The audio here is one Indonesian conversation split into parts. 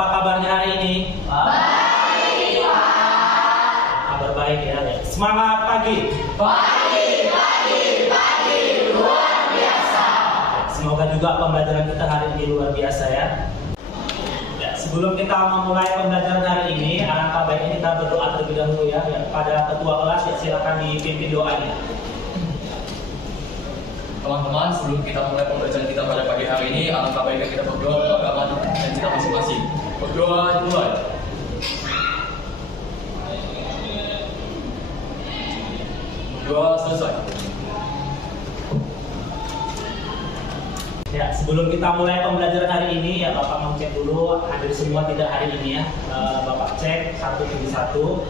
apa kabarnya hari ini? Baik, Pak. Kabar baik ya. Semangat pagi. Pagi, luar biasa. Semoga juga pembelajaran kita hari ini luar biasa ya. Sebelum kita memulai pembelajaran hari ini, alangkah baiknya kita berdoa terlebih dahulu ya. Pada ketua kelas ya, silakan dipimpin doanya. Teman-teman, sebelum kita mulai pembelajaran kita pada pagi hari ini, alangkah baiknya kita berdoa untuk agama dan kita masing-masing. Berdoa dimulai. Berdoa selesai. Ya, sebelum kita mulai pembelajaran hari ini ya, Bapak mau cek dulu hadir semua tidak hari ini ya. Bapak cek satu demi satu.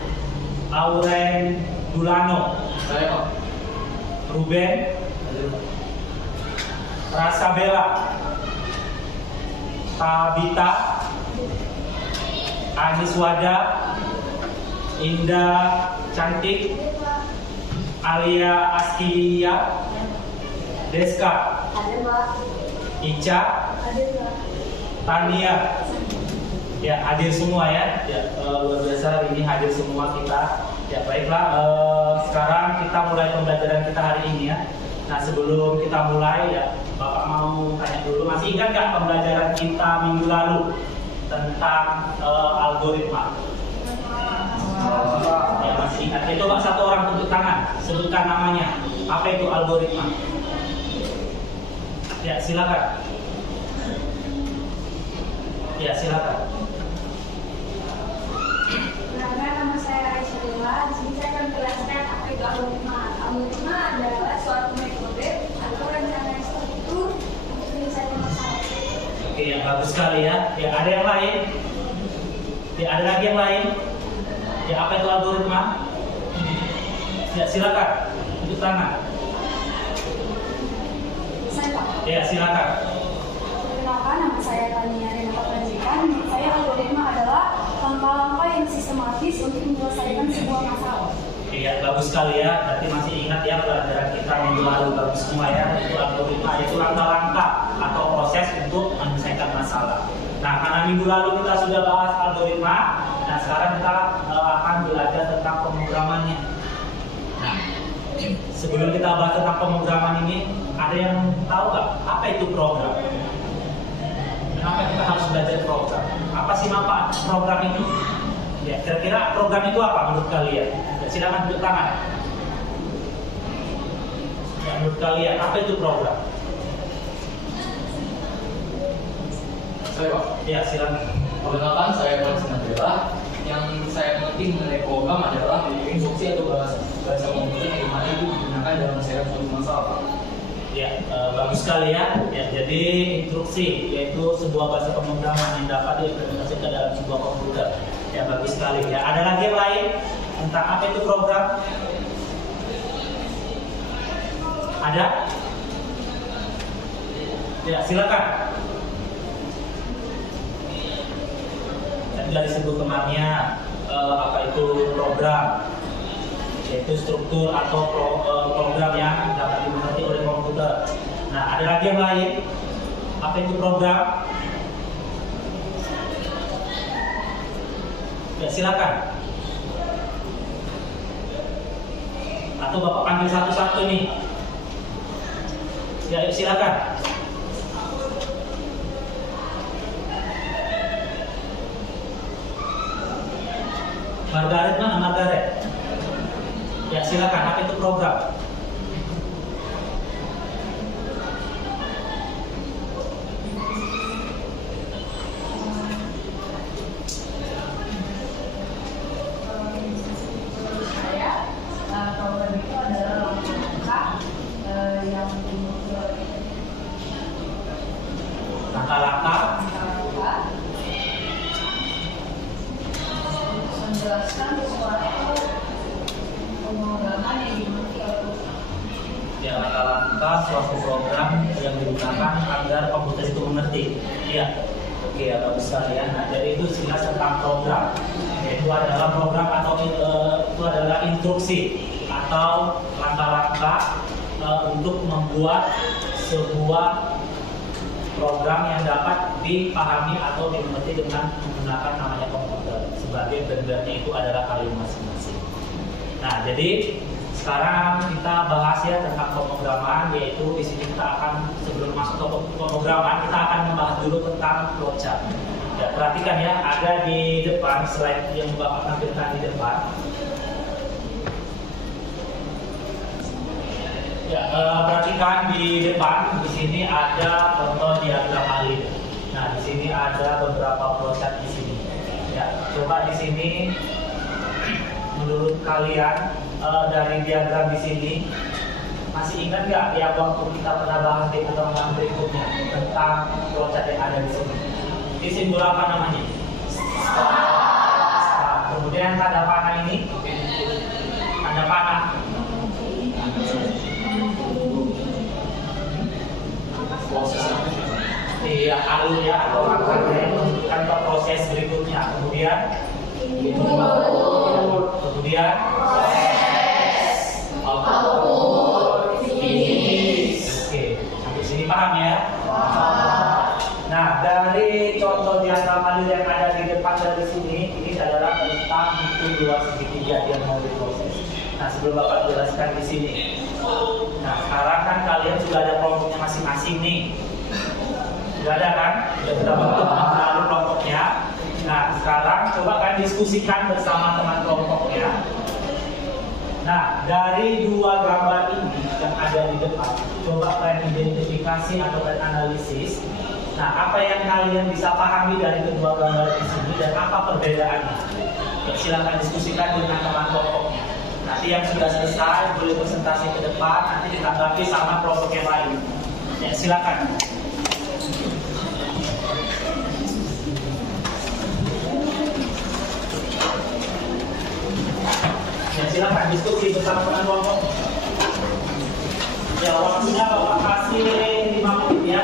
Auren Dulano, Saya Pak. Ruben, Rasabella, Tabita, Aniswada, Indah Cantik, Alia Askia, Deska, Ada, Pak. Ica, Ada, Pak. Tania, ya hadir semua ya. Luar biasa hari ini hadir semua kita. Ya baiklah, sekarang kita mulai pembelajaran kita hari ini ya. Nah sebelum kita mulai ya, Bapak mau tanya dulu, masih ingat nggak pembelajaran kita minggu lalu tentang algoritma? Ya masih ingat. Ya, coba satu orang tunjuk tangan, sebutkan namanya. Apa itu algoritma? Ya silakan. Ya silakan. Nama saya Aisyah Dewa. Di sini saya akan menjelaskan apa itu algoritma. Algoritma adalah suatu metode atau rencana struktur untuk menyelesaikan masalah. Oke, yang bagus sekali ya. Ya ada yang lain? Ya ada lagi yang lain? Ya apa itu algoritma? Ya silakan. Tunjuk tangan. Saya, Pak. Ya silakan. Perkenalkan, nama saya Tania Renata Pranjikan. Menurut saya algoritma adalah langkah-langkah yang sistematis untuk menyelesaikan sebuah masalah. Iya, bagus sekali ya. Berarti masih ingat ya pelajaran kita minggu lalu, bagus semua ya. Itu algoritma, itu langkah-langkah atau proses untuk menyelesaikan masalah. Nah, karena minggu lalu kita sudah bahas algoritma, nah sekarang kita akan belajar tentang pemrogramannya. Nah, sebelum kita bahas tentang pemrograman ini, ada yang tahu nggak apa itu program? Kenapa kita harus belajar program? Apa sih manfaat program itu? Ya, kira-kira program itu apa menurut kalian? Ya, silakan tunjuk tangan. Ya, menurut kalian apa itu program? Saya Pak. Ya, silakan. Perkenalkan, saya Pak Sinabela. Yang saya mengerti mengenai program adalah instruksi atau bahasa komputer yang dimana itu digunakan dalam menyelesaikan suatu masalah, Pak. Ya, bagus sekali ya. Ya. Jadi instruksi yaitu sebuah bahasa pemrograman yang dapat diimplementasikan dalam sebuah komputer. Ya, bagus sekali. Ya, ada lagi yang lain tentang apa itu program? Ada? Ya, silakan. Tadi disebut kemarinnya apa itu program, yaitu struktur atau program yang dapat dimengerti oleh komputer. Nah, ada lagi yang lain. Apa itu program? Ya, silakan. Atau Bapak panggil satu-satu nih. Ya, yuk, silakan. Margaret mana? Margaret. Ya silakan. Apa itu program? Program itu adalah langkah yang Langkah-langkah menjelaskan sesuatu pemrograman yang dimengerti oleh ya, langkah-langkah suatu program yang digunakan agar komputer itu mengerti. Iya. Oke, ya bagus sekali ya. Nah, jadi itu jelas tentang program. Itu adalah program atau itu adalah instruksi atau langkah-langkah untuk membuat sebuah program yang dapat dipahami atau dimengerti dengan menggunakan namanya komputer. Sebagai benda-bendanya itu adalah kalian masing-masing. Nah, jadi sekarang kita bahas ya tentang pemrograman, yaitu di sini kita akan sebelum masuk ke pemrograman kita akan membahas dulu tentang flowchart. Ya, perhatikan ya, ada di depan slide yang Bapak tampilkan di depan. Ya, perhatikan di depan, di sini ada contoh diagram alir. Nah, di sini ada beberapa flowchart di sini. Ya, coba di sini menurut kalian dari diagram di sini masih ingat nggak ya waktu kita pernah bahas di pertemuan berikutnya tentang flowchart yang ada di sini? Ini simbol apa namanya? Star. Kemudian tanda panah ini, tanda panah. Iya, alur ya atau angkanya yang menunjukkan ke proses berikutnya. Kemudian kemudian Oke, sampai sini paham ya? Nah, dari contoh diagram alir yang ada di depan dari sini, ini adalah tentang itu dua segitiga yang mau diproses. Nah, sebelum Bapak jelaskan di sini. Nah, sekarang kan kalian sudah ada kelompoknya masing-masing nih. Sudah ada kan? Sudah kita bentuk melalui kelompoknya. Nah, sekarang coba kan diskusikan bersama teman kelompoknya. Nah, dari dua gambar ini yang ada di depan, coba kalian identifikasi atau kalian analisis. Nah, apa yang kalian bisa pahami dari kedua gambar di sini dan apa perbedaannya? Ya, silakan diskusikan dengan teman kelompoknya. Nanti yang sudah selesai boleh presentasi ke depan, nanti ditanggapi sama kelompok yang lain. Ya, silakan. Ya, silakan diskusi bersama teman kelompok. Ya, waktunya Bapak kasih 5 menit ya.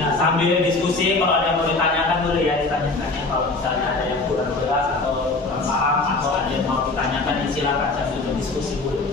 Nah, sambil diskusi, kalau ada yang mau ditanyakan boleh ya ditanyakan ya. Kalau misalnya ada yang kurang jelas atau kurang paham atau ada yang mau ditanyakan, ya silakan sambil berdiskusi boleh.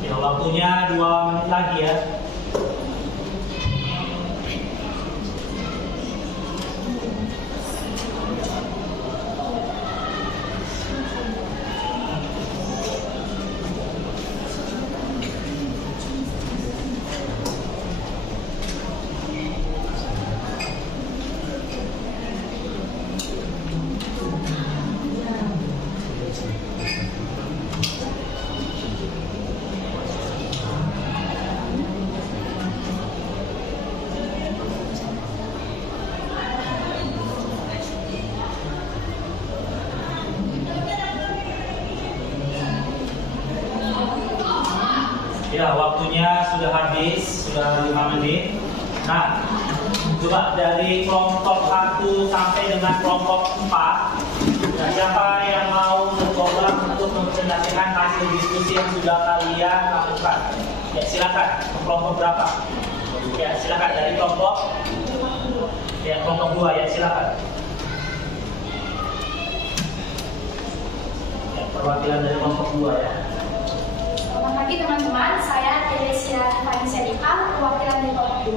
Ya, waktunya 2 menit lagi ya. waktunya sudah habis, sudah 5 menit. Nah, coba dari kelompok 1 sampai dengan kelompok 4. Nah, siapa yang mau mencoba untuk mempresentasikan hasil diskusi yang sudah kalian lakukan? Ya, silakan. Kelompok berapa? Ya, silakan dari kelompok. Ya, kelompok 2 ya, silakan. Ya, perwakilan dari kelompok 2 ya. Selamat pagi teman-teman, saya Teresia Vanessa Dika, perwakilan dari kelompok 2.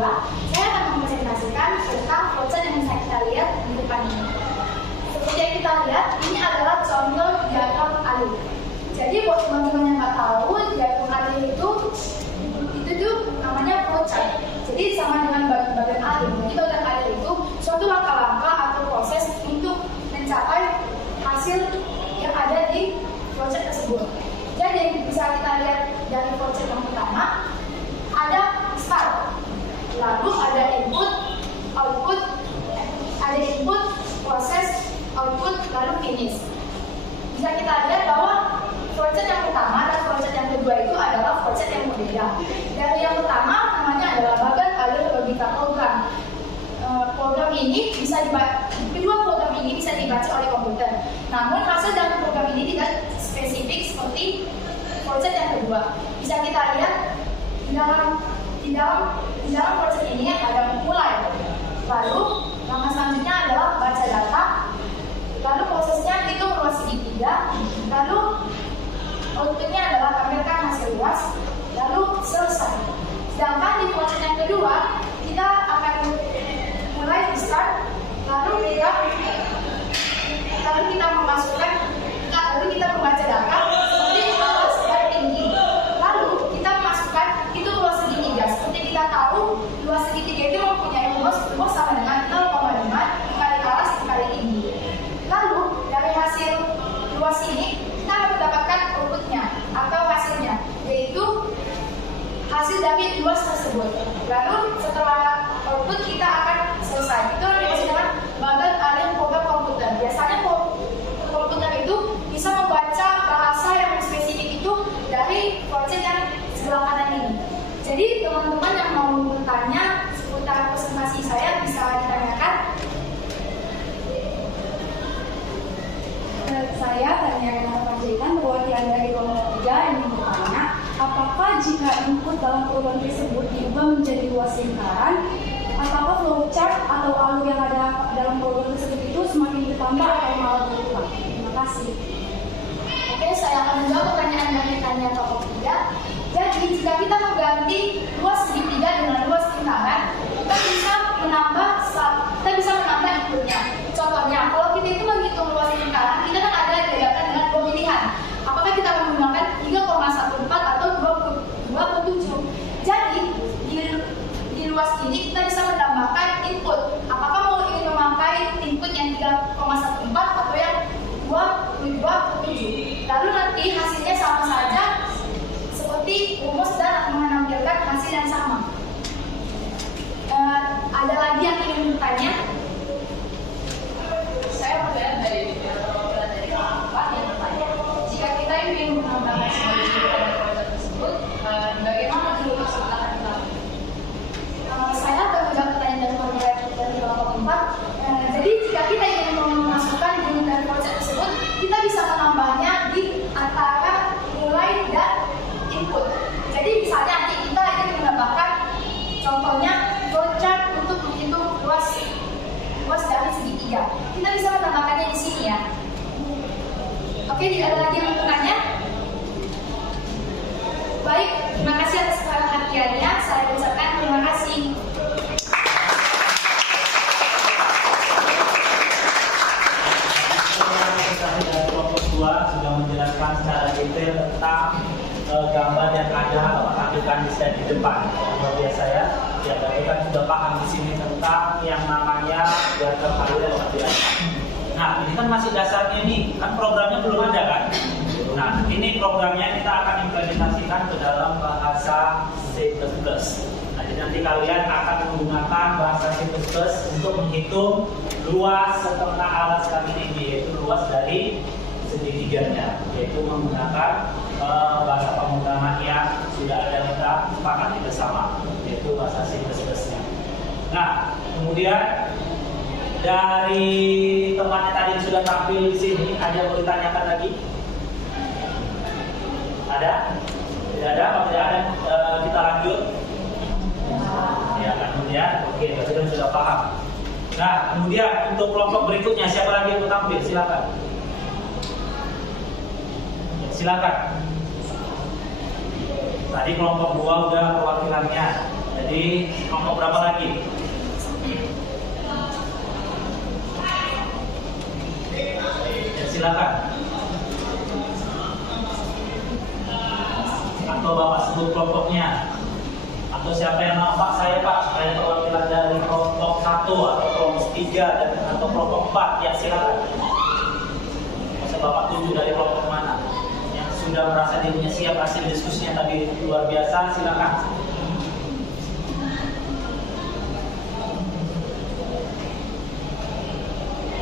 Saya akan mempresentasikan tentang flowchart yang bisa kita lihat di depan ini. Seperti yang kita lihat, ini adalah contoh diagram alur. Jadi buat teman-teman yang nggak tahu, diagram alur itu tuh namanya flowchart. Jadi sama dengan bagian alur. Jadi bagian alur itu suatu langkah-langkah atau proses untuk mencapai hasil yang ada di flowchart tersebut. Jadi bisa kita lihat dari flowchart yang pertama, ada start, lalu ada input, output, ada input, proses, output, lalu finish. Bisa kita lihat bahwa flowchart yang pertama dan flowchart yang kedua itu adalah flowchart yang berbeda. Dari yang pertama namanya adalah bagian alur logika program. Program ini bisa dibaca, kedua program ini bisa dibaca oleh komputer. Namun hasil dari program ini tidak spesifik seperti flowchart yang kedua. Bisa kita lihat di dalam flowchart ini ada mulai. Lalu langkah selanjutnya adalah baca data. Lalu prosesnya itu ruas segitiga. Lalu outputnya adalah tampilkan hasil ruas. Lalu selesai. Sedangkan di flowchart yang kedua kita akan mulai di start, lalu kita memasukkan, lalu kita membaca data seperti atas dan tinggi, lalu kita memasukkan itu luas segitiga. Seperti kita tahu luas segitiga itu mempunyai ruas sama dengan 0,5 dikali atas dikali tinggi. Lalu dari hasil luas ini kita akan mendapatkan outputnya atau hasilnya, yaitu hasil dari luas tersebut. Lalu setelah output kita akan selesai. Itu dimaksudkan bagian alur program komputer. Biasanya komputer itu bisa membaca bahasa yang spesifik itu dari flowchart yang sebelah kanan ini. Jadi teman-teman yang mau bertanya seputar presentasi saya bisa ditanyakan. Saya Tania Renata Panjaitan, perwakilan dari kelompok 3 yang bertanya, apakah jika input dalam program tersebut diubah menjadi luas lingkaran, apakah flowchart atau alur yang ada dalam program tersebut itu semakin bertambah atau malah berkurang? Terima kasih. Oke, saya akan menjawab pertanyaan dari Tania kelompok 3. Jadi jika kita mengganti luas segitiga dengan luas lingkaran, kita bisa menambah inputnya. Contohnya, kalau kita itu menghitung luas lingkaran, kita kan ada dibedakan dengan dua pilihan. Apakah kita menggunakan 3,14 atau 2,7? Jadi di luas ini kita bisa menambahkan input. Apakah mau ingin memakai input yang 3,14 atau yang 2,7? Lalu nanti hasilnya sama saja seperti rumus dan menampilkan hasil yang sama. Ada lagi yang ingin bertanya? Saya melihat dari kelompok yang bertanya, jika kita ingin menambahkan sebagai pada proyek tersebut, bagaimana dulu tersebut akan dilakukan? Saya akan menjawab pertanyaan dari kelompok 4. Jadi jika kita ingin memasukkan unit dari proyek tersebut, kita bisa menambahnya di antara mulai dan input. Jadi misalnya nanti kita ingin menambahkan contohnya flowchart untuk menghitung luas dari segitiga. Kita bisa menambahkannya di sini ya. Oke, ada lagi yang bertanya? Baik, terima kasih atas perhatiannya. Saya ucapkan terima kasih. Dari kelompok 2 sudah menjelaskan secara detail tentang gambar yang ada tampilkan di slide di depan. Luar biasa ya. Ya, berarti kan sudah paham di sini tentang yang namanya diagram alur yang luar biasa. Nah, ini kan masih dasarnya nih, kan programnya belum ada kan? Nah, ini programnya kita akan implementasikan ke dalam bahasa C++. Nah, jadi nanti kalian akan menggunakan bahasa C++ untuk menghitung luas setengah alas kami ini, yaitu luas dari segitiganya, yaitu menggunakan bahasa pemrograman yang sudah ada kita sepakati bersama, yaitu bahasa C++. Nah, kemudian dari temannya tadi yang sudah tampil di sini, ada yang mau ditanyakan lagi? Ada? Tidak ada? Kalau tidak ada, kita lanjut. Ya, kemudian, oke, kita sudah paham. Nah, kemudian untuk kelompok berikutnya, siapa lagi yang mau tampil? Silakan. Ya, silakan. Tadi kelompok 2 udah perwakilannya. Jadi kelompok berapa lagi? Ya, silakan. Atau Bapak sebut kelompoknya. Atau siapa yang mau, Pak, saya perwakilan dari kelompok 1 atau kelompok 3 atau kelompok 4, ya silakan. Masa Bapak tunjuk dari kelompok mana yang sudah merasa dirinya siap, hasil diskusinya tadi luar biasa, silakan.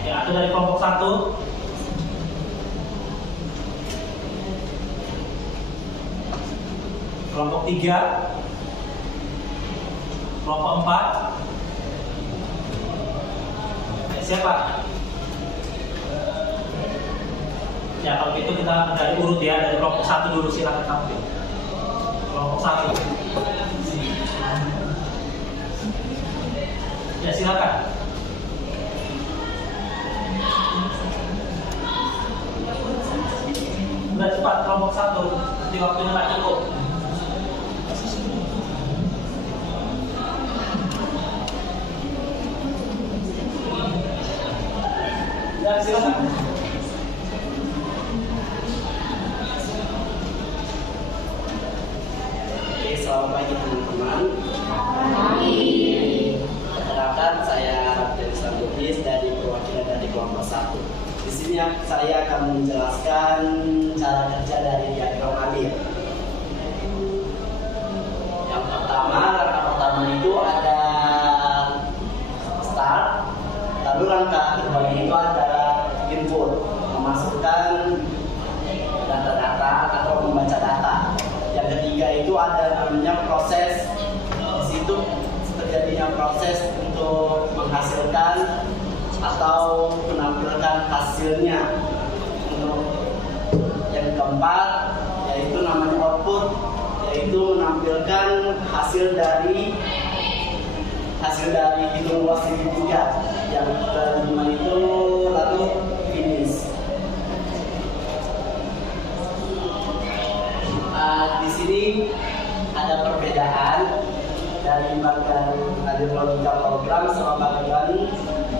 Ya, atau dari kelompok 1. Kelompok 3. Kelompok 4. Siapa? Ya, kalau gitu kita dari urut ya, dari kelompok 1 dulu, silakan tampil. Kelompok 1. Ya, silakan. Udah cepat, kelompok 1. Nanti waktunya nggak cukup. Ya, silakan. Oke, selamat pagi teman-teman. Perkenalkan, saya Denis Lubis dari perwakilan dari kelompok 1. Di sini saya akan menjelaskan cara kerja dari diagram alir. Yang pertama, langkah pertama itu ada start, lalu langkah kedua itu adalah input, memasukkan data-data atau membaca data. Yang ketiga itu ada namanya proses. Di situ terjadinya proses untuk menghasilkan atau menampilkan hasilnya. Untuk yang keempat yaitu namanya output, yaitu menampilkan hasil dari hitung luas segitiga. Yang kelima itu lalu finish. Di sini ada perbedaan dari bagian alir logika program sama bagian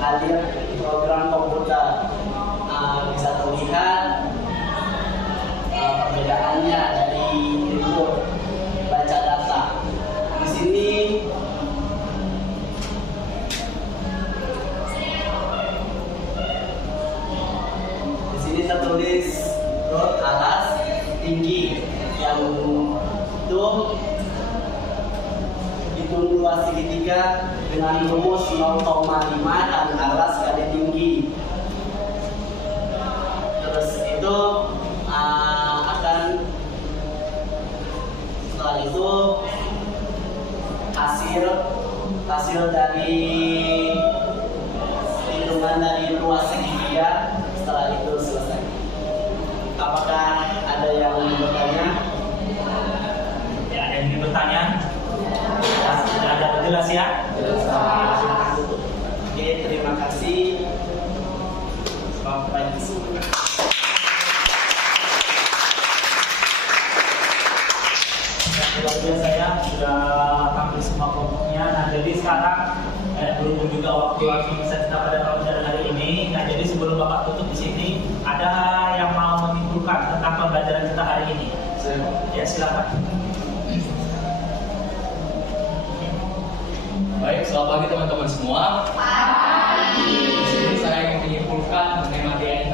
alir program komputer. Bisa terlihat perbedaannya dari input baca data. Di sini tertulis root alas tinggi, yang itu hitung luas segitiga dengan rumus 0,5 dan alas kali tinggi. Terus itu akan setelah itu hasil dari hitungan dari luas segitiga. Setelah itu selesai. Apakah ada yang bertanya? Ya, ada yang ingin bertanya? Ada jelas ya? Jelas. Oke, terima kasih. Selamat pagi semua. Keluarga saya sudah tampil semua kelompoknya. Nah, jadi sekarang berhubung juga waktu bisa kita pada pelajaran hari ini. Nah, jadi sebelum Bapak tutup di sini, ada yang mau menyimpulkan tentang pembelajaran kita hari ini? Ya, silakan. Baik, selamat pagi teman-teman semua. Di sini saya ingin menyimpulkan mengenai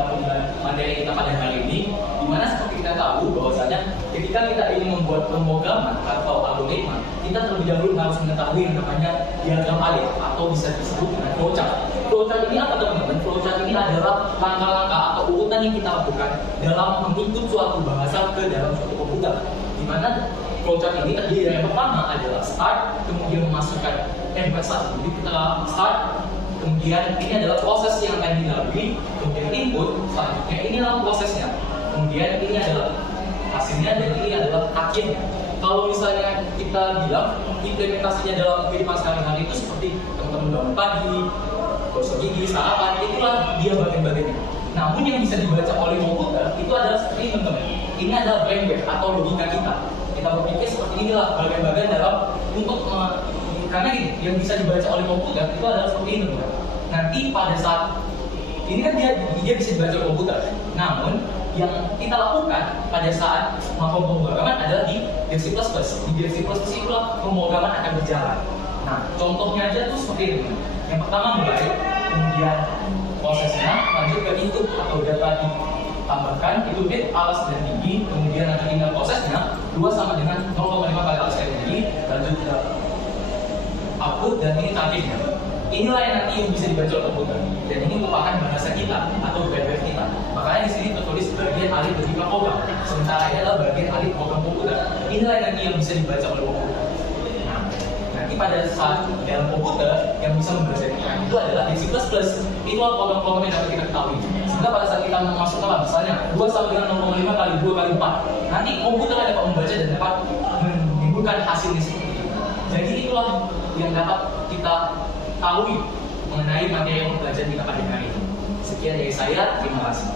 materi kita pada hari ini, di mana seperti kita tahu bahwasanya ketika kita ingin membuat pemrograman atau algoritma, kita terlebih dahulu harus mengetahui yang namanya diagram alit atau bisa disebut dengan flowchart. Flowchart ini apa teman-teman? Flowchart ini adalah langkah-langkah atau urutan yang kita lakukan dalam menginput suatu bahasa ke dalam suatu komputer. Di mana flowchart ini terdiri dari yang pertama adalah start, kemudian memasukkan bukan start, jadi kita start, kemudian ini adalah proses yang akan dilalui, kemudian input, selanjutnya inilah prosesnya, kemudian ini adalah hasilnya, dan ini adalah akhirnya. Kalau misalnya kita bilang implementasinya dalam kehidupan sehari-hari itu seperti teman-teman bangun pagi, gosok gigi, sarapan, itulah dia bagian-bagiannya. Namun yang bisa dibaca oleh komputer itu adalah seperti ini teman-teman. Ini adalah brainwave atau logika kita. Kita berpikir seperti inilah bagian-bagian dalam untuk karena ini yang bisa dibaca oleh komputer itu adalah seperti ini teman-teman. Nanti pada saat ini kan dia bisa dibaca oleh komputer. Namun yang kita lakukan pada saat melakukan pemrograman adalah di C++. Di C++ itulah pemrograman akan berjalan. Nah, contohnya aja tuh seperti ini. Yang pertama mulai, kemudian prosesnya lanjut ke input atau data ditambahkan itu bit alas dan tinggi, kemudian nanti tinggal prosesnya 2 sama dengan 0,5 kali alas dan tinggi, lanjut ke output dan ini targetnya. Inilah yang nanti yang bisa dibaca oleh komputer, dan ini merupakan bahasa kita atau brainwave kita. Makanya di sini tertulis bagian alih logika program, sementara ini adalah bagian alih program komputer. Inilah yang nanti yang bisa dibaca oleh komputer. Nah, nanti pada saat dalam komputer yang bisa membaca itu adalah di C++. Itulah program-program yang dapat kita ketahui. Sehingga pada saat kita memasukkan misalnya 2 sama dengan 0,5 kali 2 kali 4, nanti komputer dapat membaca dan dapat menimbulkan hasilnya seperti itu. Jadi itulah yang dapat kita tahu mengenai materi pembelajaran kita pada hari ini. Sekian dari saya, terima kasih.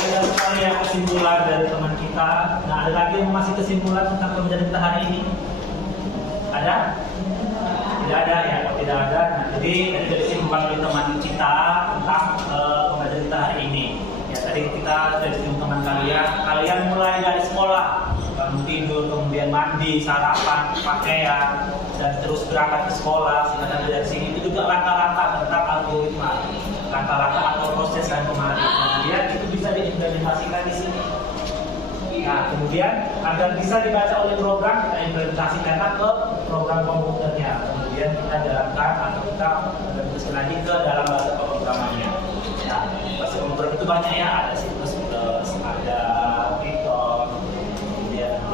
Sudah sekali ya kesimpulan dari teman kita. Nah, ada lagi yang masih kesimpulan tentang pembelajaran kita hari ini? Ada? Tidak ada ya, kalau tidak ada. Nah, jadi dari kesimpulan dari teman kita tentang pembelajaran kita hari ini. Ya, tadi kita dari teman kalian mulai dari sekolah, bangun tidur, kemudian mandi, sarapan, pakaian, dan terus berangkat ke sekolah. Sehingga dari sini itu juga langkah-langkah tentang algoritma, langkah-langkah atau proses dan kemarin. Kemudian itu bisa diimplementasikan di sini. Nah, kemudian agar bisa dibaca oleh program, kita implementasikan ke program komputernya. Kemudian kita jalankan atau kita implementasikan lagi ke dalam bahasa pemrogramannya. Nah, bahasa pemrograman itu banyak ya, ada C++, ada Python,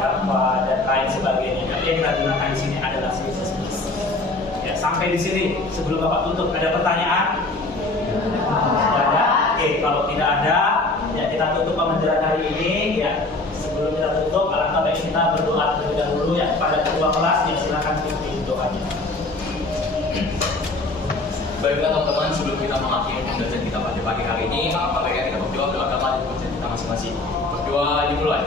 Java dan lain sebagainya. Tapi yang kita gunakan di sini adalah C++. Ya, sampai di sini. Sebelum Bapak tutup, ada pertanyaan? Tidak ada? Oke, kalau tidak ada, ya kita tutup pembelajaran hari ini. Ya, sebelum kita tutup, alangkah baik kita berdoa terlebih dahulu ya kepada ketua kelas. Ya, silakan ikuti doanya. Baiklah teman-teman, sebelum kita mengakhiri pembelajaran kita pada pagi hari ini, alangkah baiknya kita berdoa ke agama dan pembelajaran kita masing-masing. Berdoa dimulai.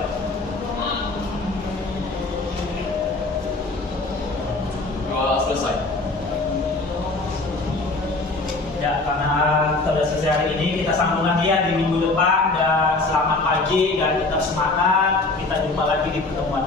Doa selesai. Ya, karena kita sudah selesai hari ini, kita sambung lagi ya di minggu depan. Dan selamat pagi dan tetap semangat. Kita jumpa lagi di pertemuan